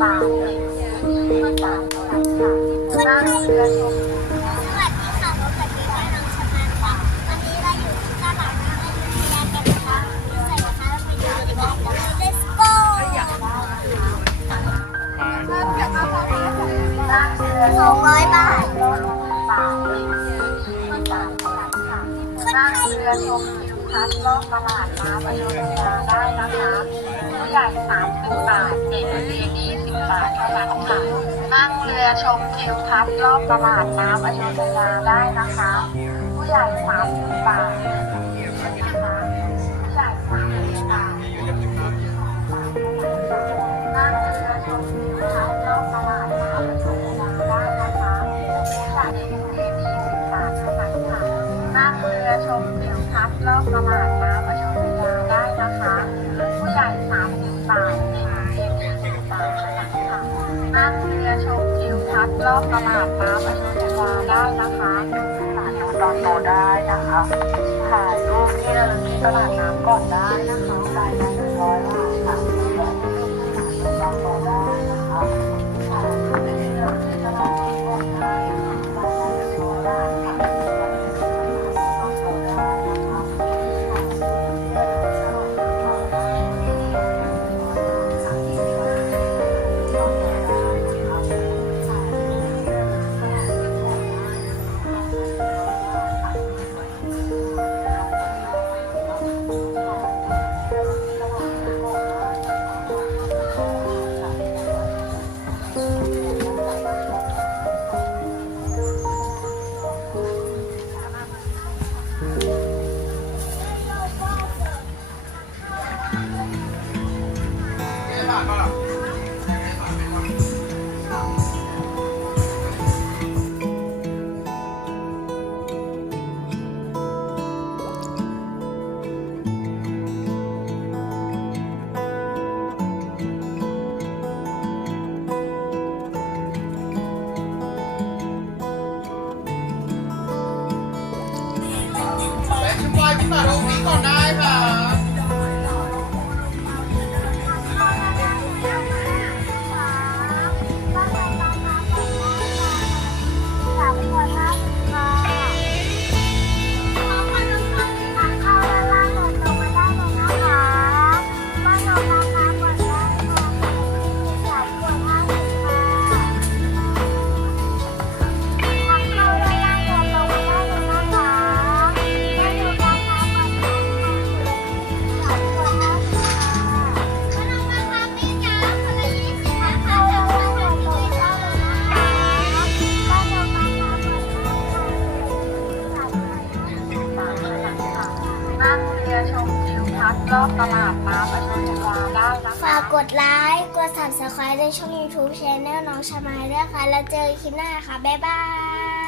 บาทเด็กยี่สิบาทเท่านั้นค่ะนั่งเรือชมสวัสดีค่ะรถคันนี้ก็น้องชำนาญค่ะวันนี้เราอยู่ที่ตลาดนัดเอ็นเรียกันนะคะใส่นะคะเราไปดูดีกว่าเลย let's go นั่งเรือสองร้อยบาทบาทบาทเท่านั้นค่ะนั่งเรือชม ทิวทัศน์รอบตลาดน้ำอโยธยาได้นะคะผู้ใหญ่สามสิบบาทเด็กเรียนยี่สิบบาทเท่านั้นค่ะนั่งเรือชมทิวทัศน์รอบตลาดน้ำอโยธยาได้นะคะ ผู้ใหญ่สามสิบบาท ทัศน์รอบตลาดน้ำอโยธยาได้นะคะ ผู้ใหญ่ 30 บาทเด็กเรียน20บาทเท่านั้นค่ะนั่งเรือชมวิวทัศน์รอบตลาดน้ำอโยธยาได้นะคะสาธุตอนโตได้นะคะถ่ายรูปที่ระลึกที่ตลาดน้ำก่อนได้นะคะรายละหนึ่งร้อยบาทค่ะ ก่อนได้ค่ะ วทัศน์รอบตลาดน้ำอโยธยาได้นะคะฝากกดไลค์กด subscribe ในช่อง YouTube Channel น้องชมายด้วยค่ะ แล้วเจอคลิปหน้าค่ะ บ๊ายบาย